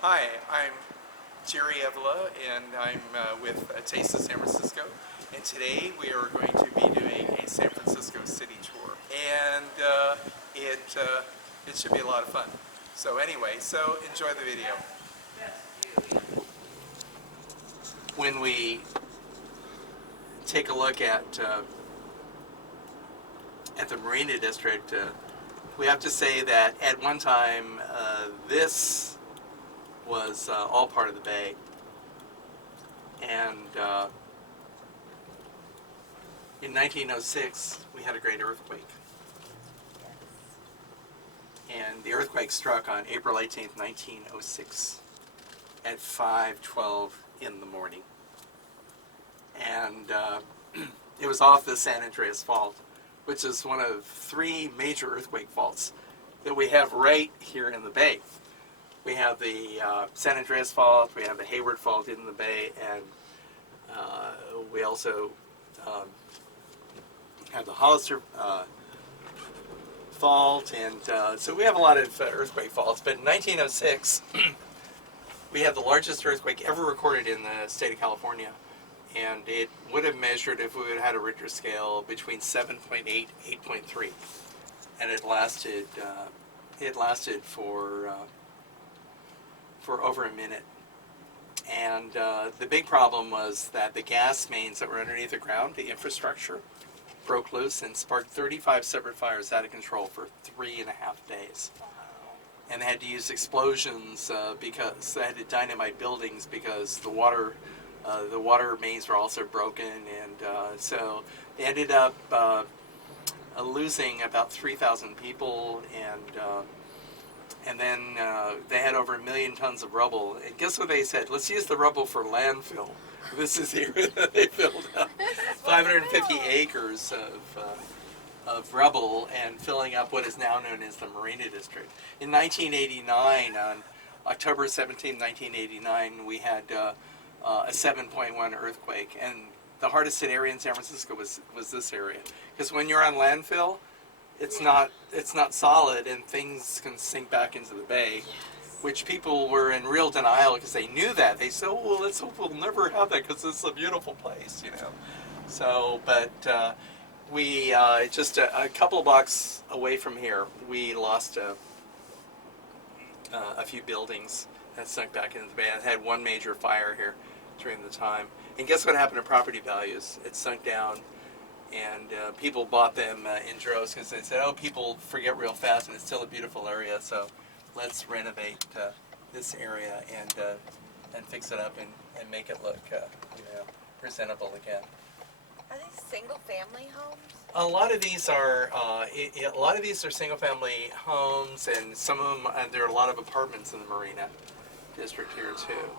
Hi, I'm Jerry Evela, and I'm with Taste of San Francisco. And today we are going to be doing a San Francisco city tour, and it should be a lot of fun. So anyway, enjoy the video. When we take a look at the Marina District, we have to say that at one time this was all part of the bay, and in 1906 we had a great earthquake, and the earthquake struck on April 18th, 1906 at 5:12 in the morning, and it was off the San Andreas Fault, which is one of three major earthquake faults that we have right here in the bay. We have the San Andreas Fault, we have the Hayward Fault in the bay, and we also have the Hollister Fault, and so we have a lot of earthquake faults. But in 1906, we had the largest earthquake ever recorded in the state of California, and it would have measured, if we would have had a Richter scale, between 7.8 8.3, and it lasted for over a minute. And the big problem was that the gas mains that were underneath the ground, the infrastructure, broke loose and sparked 35 separate fires out of control for 3.5 days. And they had to use explosions because they had to dynamite buildings because the water mains were also broken, and so they ended up losing about 3,000 people, and then they had over 1 million tons of rubble. And guess what they said? Let's use the rubble for landfill. This is the area that they filled up. 550 acres of rubble and filling up what is now known as the Marina District. In 1989, on October 17, 1989, we had a 7.1 earthquake. And the hardest hit area in San Francisco was this area. Because when you're on landfill, it's not solid, and things can sink back into the bay, which people were in real denial because they knew that. They said, "Oh, well, let's hope we'll never have that because it's a beautiful place, you know." So, but we just a couple of blocks away from here, we lost a few buildings that sunk back into the bay. I had one major fire here during the time, and guess what happened to property values? It sunk down. And people bought them in droves because they said, "Oh, people forget real fast, and it's still a beautiful area. So let's renovate this area and fix it up and make it look presentable again." Are these single-family homes? A lot of these are single-family homes, and some of them there are a lot of apartments in the Marina District here too.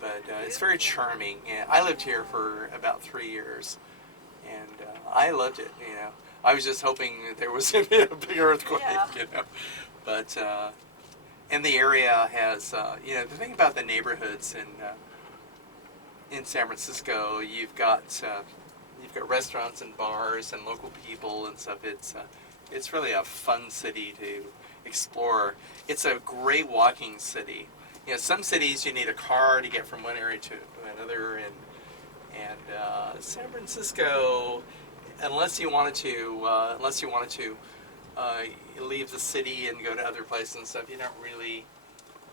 But it's very charming. And I lived here for about 3 years. And I loved it, you know. I was just hoping that there was a big earthquake, you know. But and the area has, the thing about the neighborhoods in San Francisco, you've got restaurants and bars and local people and stuff. It's really a fun city to explore. It's a great walking city. You know, some cities you need a car to get from one area to another, and San Francisco, unless you wanted to leave the city and go to other places and stuff, you don't really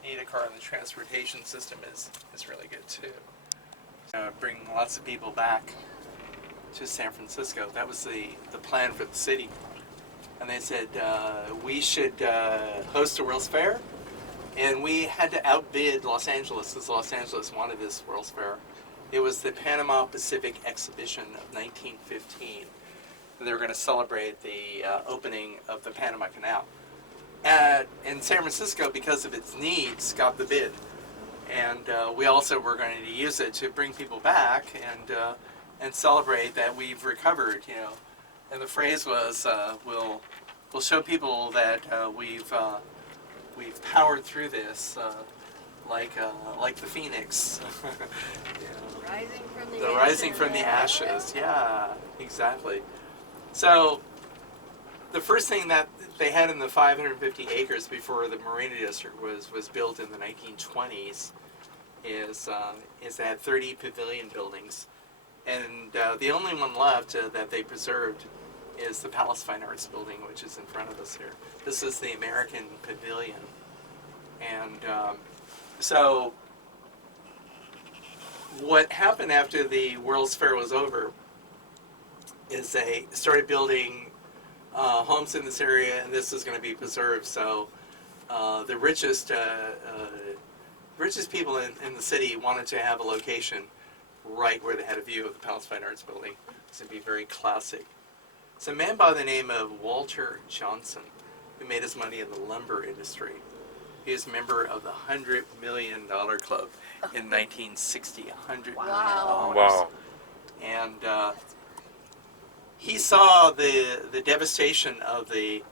need a car, and the transportation system is really good too. Bring lots of people back to San Francisco. That was the plan for the city, and they said we should host a World's Fair, and we had to outbid Los Angeles because Los Angeles wanted this World's Fair. It was the Panama Pacific Exhibition of 1915. They were going to celebrate the opening of the Panama Canal. And San Francisco, because of its needs, got the bid. And we also were going to use it to bring people back and celebrate that we've recovered, you know. And the phrase was, we'll show people that we've powered through this like the phoenix. You know. Rising from the ashes. Yeah, exactly. So the first thing that they had in the 550 acres before the Marina District was built in the 1920s is they had 30 pavilion buildings, and the only one left that they preserved is the Palace Fine Arts Building, which is in front of us here. This is the American Pavilion, and so what happened after the World's Fair was over is they started building homes in this area, and this is going to be preserved. So the richest people in the city wanted to have a location right where they had a view of the Palace Fine Arts Building. This would be very classic. It's a man by the name of Walter Johnson, who made his money in the lumber industry. He was a member of the $100 Million Club in 1960. $100 million. Wow. And he saw the devastation of the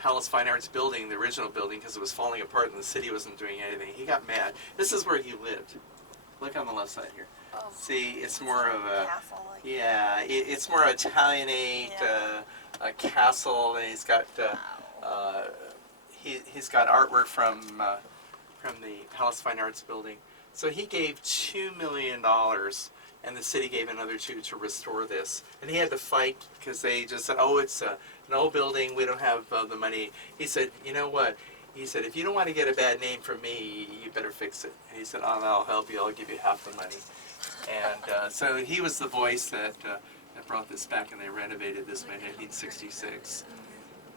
Palace Fine Arts Building, the original building, because it was falling apart and the city wasn't doing anything. He got mad. This is where he lived. Look on the left side here. Oh. See, it's more of a Castle, like, yeah. It's more Italianate, Yeah. a castle, and he's got he's got artwork from the Palace Fine Arts Building. So he gave $2 million, and the city gave another $2 to restore this. And he had to fight because they just said, "Oh, it's an old building. We don't have the money." He said, "You know what?" He said, "If you don't want to get a bad name from me, you better fix it." And he said, "Oh, I'll help you. I'll give you half the money." And so he was the voice that brought this back, and they renovated this in 1966.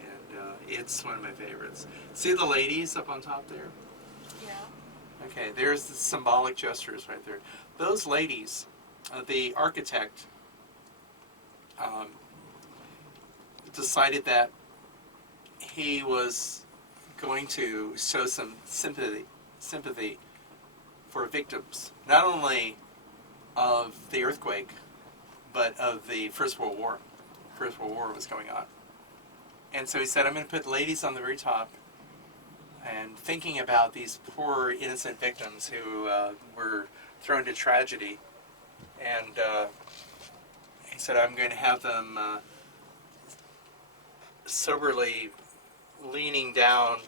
And it's one of my favorites. See the ladies up on top there? yeah. Okay, there's the symbolic gestures right there. Those ladies, the architect decided that he was going to show some sympathy for victims, not only of the earthquake, but of the First World War. First World War was going on. And so he said, "I'm going to put ladies on the very top," and thinking about these poor innocent victims who were thrown to tragedy. And he said, "I'm going to have them soberly leaning down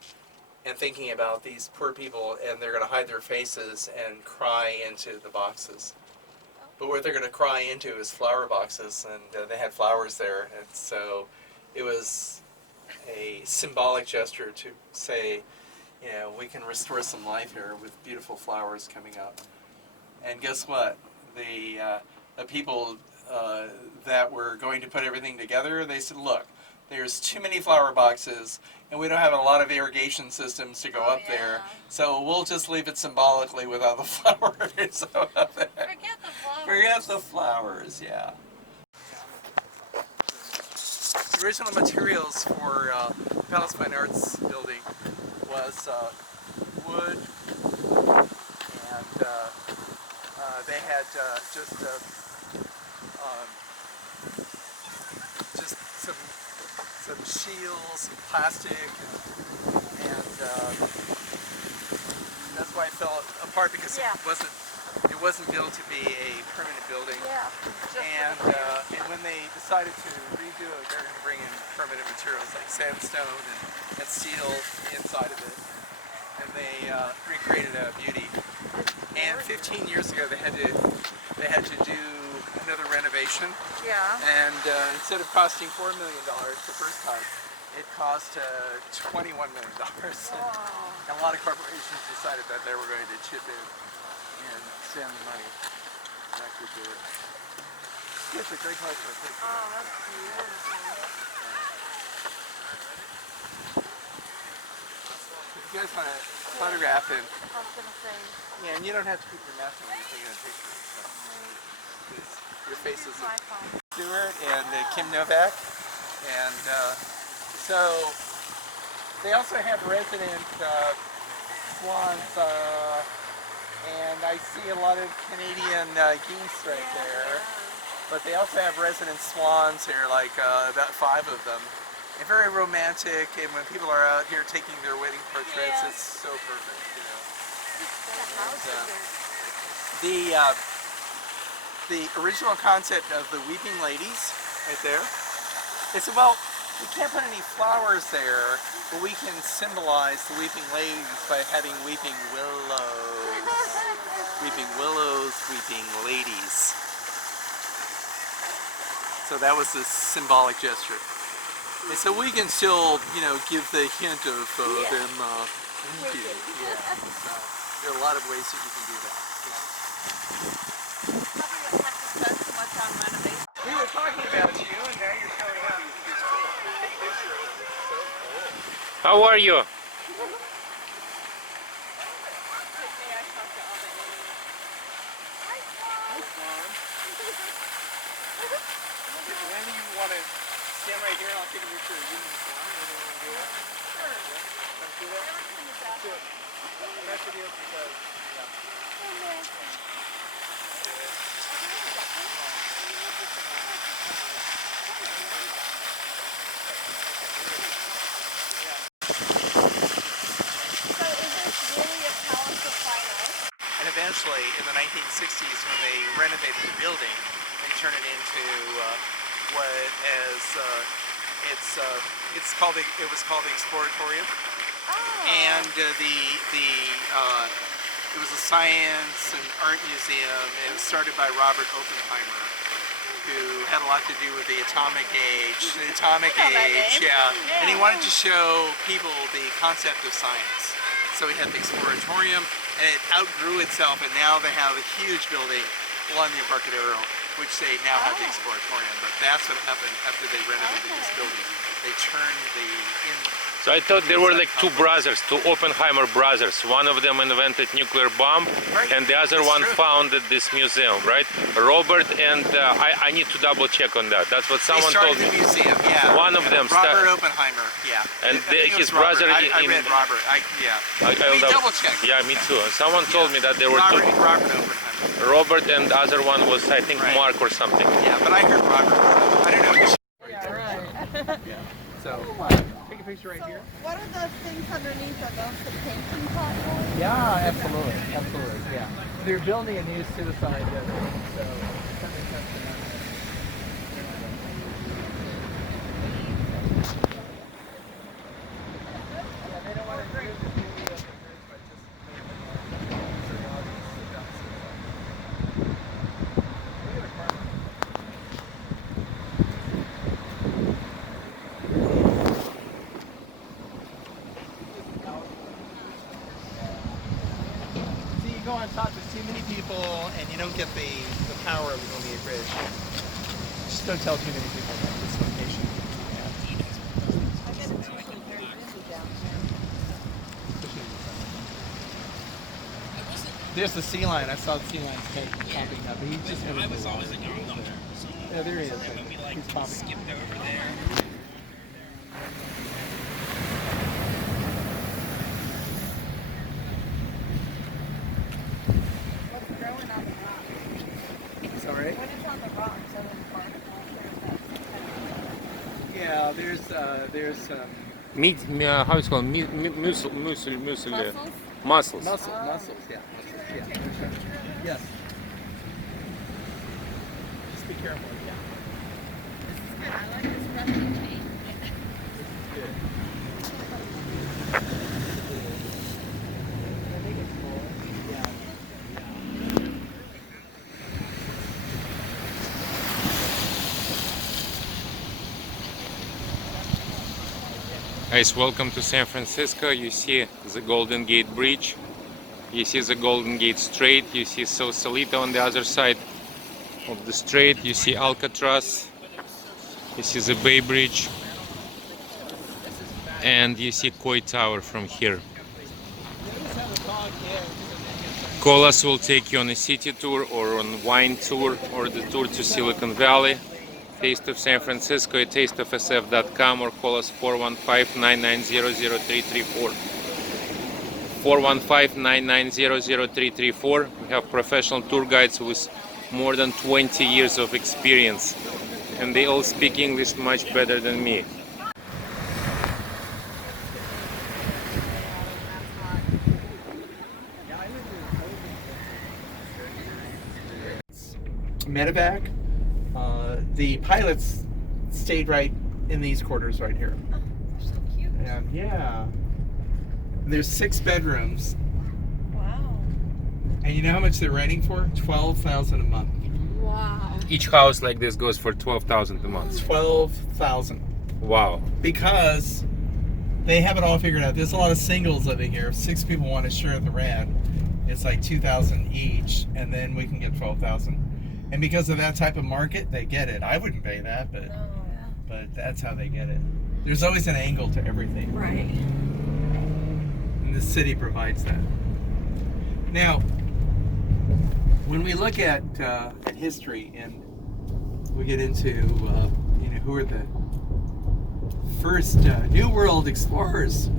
and thinking about these poor people, and they're going to hide their faces and cry into the boxes. But what they're going to cry into is flower boxes, and they had flowers there, and so it was a symbolic gesture to say, you know, we can restore some life here with beautiful flowers coming up." And guess what? The people that were going to put everything together, they said, "Look, there's too many flower boxes, and we don't have a lot of irrigation systems to go up there, so we'll just leave it symbolically without the flowers up there." Forget the flowers. Forget the flowers, yeah. The original materials for Palace Fine Arts Building was wood, and they had just some shields, some plastic, and that's why it fell apart, because Yeah. it wasn't built to be a permanent building. Yeah. And when they decided to redo it, they're going to bring in permanent materials like sandstone and steel inside of it, and they recreated a beauty. And 15 years ago, they had to do another renovation. Yeah. And instead of costing $4 million the first time, it cost $21 million. And a lot of corporations decided that they were going to chip in and spend the money to actually do it. It's a great place for a picture. Oh, that's beautiful. If you guys want to photograph it, I was gonna say. yeah, and you don't have to keep your mask on when you're taking a picture. So. Your faces. My phone. Stewart and Kim Novak, and so they also have resident swans, and I see a lot of Canadian geese right there, but they also have resident swans here, like about 5 of them, and very romantic, and when people are out here taking their wedding portraits, it's so perfect, you know. And, the original concept of the Weeping Ladies, right there, They said, well, we can't put any flowers there, but we can symbolize the weeping ladies by having weeping willows. Weeping willows, weeping ladies. So that was the symbolic gesture. And so we can still, you know, give the hint of them weeping. Yeah. So there are a lot of ways that you can do that. Probably don't have to spend so much on renovation. We were talking about you, and now you're showing up. How are you? Today I talked to all the aliens. Hi, Mom. When do you want to stand right here and I'll take a picture of you and the swan? Sure. Want to do that? Everything is out. Do it. And that's what it is because, yeah. So is this really a palace of fine art? And eventually, in the 1960s, when they renovated the building, they turned it into what as it was called the Exploratorium, and it was a science and art museum, and it was started by Robert Oppenheimer, who had a lot to do with the atomic age. The atomic I know that age, name. yeah. And he Yeah. wanted to show people the concept of science. So he had the Exploratorium, and it outgrew itself, and now they have a huge building along the Embarcadero, which they now have the Oh. Exploratorium. But that's what happened after they renovated this Okay. building. They turned the So I thought there were like two brothers, two Oppenheimer brothers. One of them invented nuclear bomb, Right. and the other That's one true. founded this museum, right? Robert and I need to double check on that. That's what They someone started told me. the museum, yeah. One of them Robert Oppenheimer, yeah. And I think it his was Robert. brother I in- read Robert. Yeah. I'll Let me double check. Yeah, me too. Someone told me that there were Robert, two. Robert Oppenheimer. Robert and the other one was, I think, Right. Mark or something. Yeah, but I heard Robert. I don't know. Yeah, right. So, take a picture right here. What are those things underneath? Are those the painting platforms? Yeah, absolutely, absolutely, yeah. They're building a new suicide building, so that makes sense to them. Yeah, they don't want to do this movie of the bridge, but just See, you go on top, there's too many people, and you don't get the power of the Columbia Bridge. Just don't tell too many people about this location. I bet it's usually very busy down here. There's the sea lion. I saw the sea lion's head popping up. He's just going to. I was always a young there. Yeah, there he is. He's popping. Skipped over there. What's growing on the rocks? Sorry. What is on the rocks? Are those barnacles or is that some kind of Yeah, there's Meat, how it's called? Mussel, Mussels? mussels. mussels. Yeah. Yes. Just be careful. Yeah. I like this rusty chain. Good. I think it's cool. Yeah. Guys, welcome to San Francisco. You see the Golden Gate Bridge. You see the Golden Gate Strait. You see Sausalito on the other side of the strait. You see Alcatraz. You see the Bay Bridge. And you see Coy Tower from here. Colas will take you on a city tour or on wine tour or the tour to Silicon Valley. Taste of San Francisco at tasteofsf.com or call us 415-990-0334. 415-990-0334. We have professional tour guides with more than 20 years of experience, and they all speak English much better than me. Medevac. The pilots stayed right in these quarters right here. Oh, they're so cute. And yeah, there's 6 bedrooms. Wow. And you know how much they're renting for? $12,000 a month. Wow. Each house like this goes for 12,000 a month. 12,000. Wow. Because they have it all figured out. There's a lot of singles living here. If 6 people want to share the rent, it's like 2,000 each, and then we can get 12,000. And because of that type of market, they get it. I wouldn't pay that, but that's how they get it. There's always an angle to everything. Right. And the city provides that. Now, when we look at history and we get into who are the first New World explorers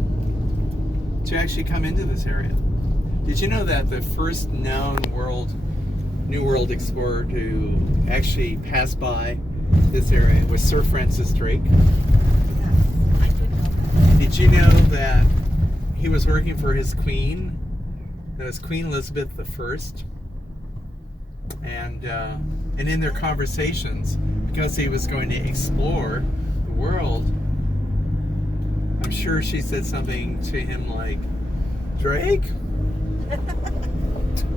to actually come into this area. Did you know that the first known New World explorer to actually pass by this area was Sir Francis Drake? I did know that. Did you know that he was working for his queen? That was Queen Elizabeth I. And in their conversations, because he was going to explore the world, I'm sure she said something to him like, "Drake,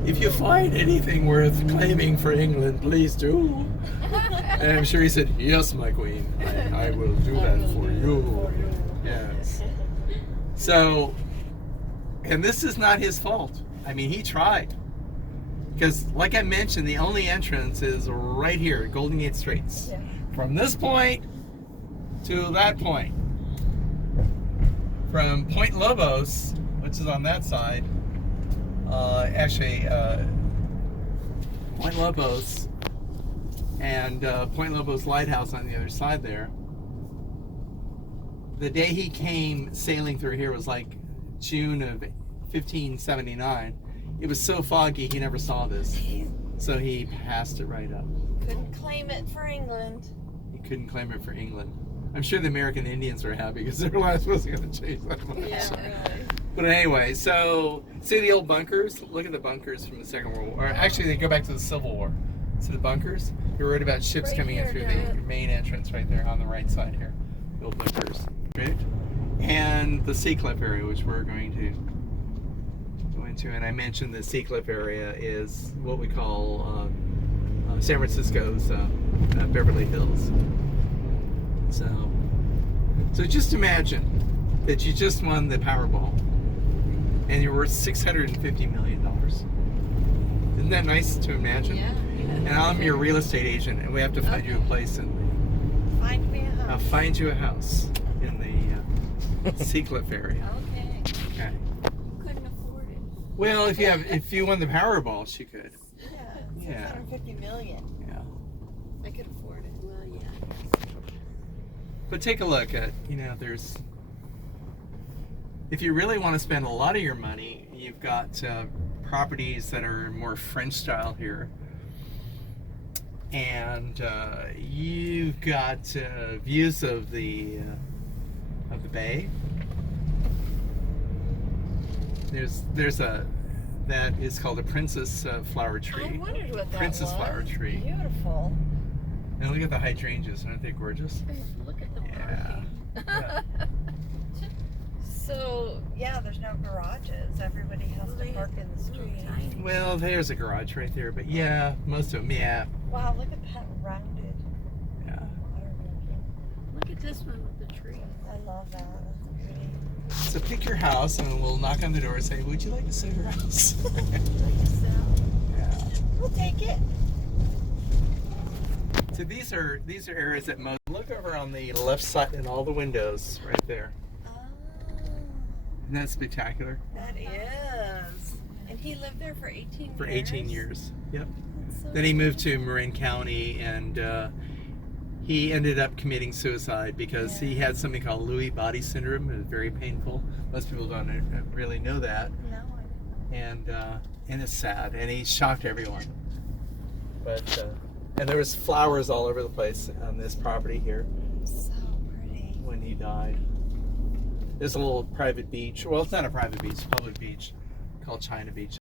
if you find anything worth claiming for England, please do." And I'm sure he said, "Yes, my queen, I will do that for you." Yes. So, and this is not his fault. I mean, he tried. Because, like I mentioned, the only entrance is right here at Golden Gate Straits. Yeah. From this point to that point. From Point Lobos, which is on that side, Point Lobos and Point Lobos Lighthouse on the other side there. The day he came sailing through here was like June of 1579. It was so foggy he never saw this, so he passed it right up. Couldn't claim it for England. He couldn't claim it for England. I'm sure the American Indians were happy because their lives wasn't going to change that much. Yeah, really. But anyway, so see the old bunkers? Look at the bunkers from the Second World War. Or actually, they go back to the Civil War. See the bunkers? You're worried about ships Right coming in here, through yeah. the main entrance right there on the right side here. The old bunkers. Right? And the Sea Cliff area, which we're going to go into. And I mentioned the Sea Cliff area is what we call San Francisco's Beverly Hills. So just imagine that you just won the Powerball and you're worth $650 million. Isn't that nice to imagine? Yeah. And I'm your real estate agent and we have to find you a place Find me a house. I'll find you a house in the Sea Cliff area. Okay. Okay. Couldn't afford it. Well, if you won the Powerball, she could. Yeah. 650 million. Yeah. I could afford it. Well, yeah. But take a look at, there's, if you really want to spend a lot of your money, you've got properties that are more French style here. And you've got views of the bay. There's that is called a princess flower tree. I wondered what that Princess was. flower tree. Beautiful. And look at the hydrangeas, aren't they gorgeous? Look at the Yeah. parking. So, yeah, there's no garages. Everybody has to park in the street. Well, there's a garage right there, but yeah, most of them, yeah. Wow, look at that rounded Yeah. water making. Look at this one with the tree. I love that. That's pretty. So pick your house and we'll knock on the door and say, would you like to sell your house? Yeah. We'll take it. So these are areas that most look over on the left side and all the windows right there. Oh, Isn't that spectacular? that is. And he lived there for 18 years? For 18 years. Yep. That's so Then he moved to Marin County and he ended up committing suicide because he had something called Lewy body syndrome. It was very painful. Most people don't really know that. No, I And it's sad, and he shocked everyone. But and there was flowers all over the place on this property here so pretty. when he died. There's a little private beach. Well, it's not a private beach, it's a public beach called China Beach.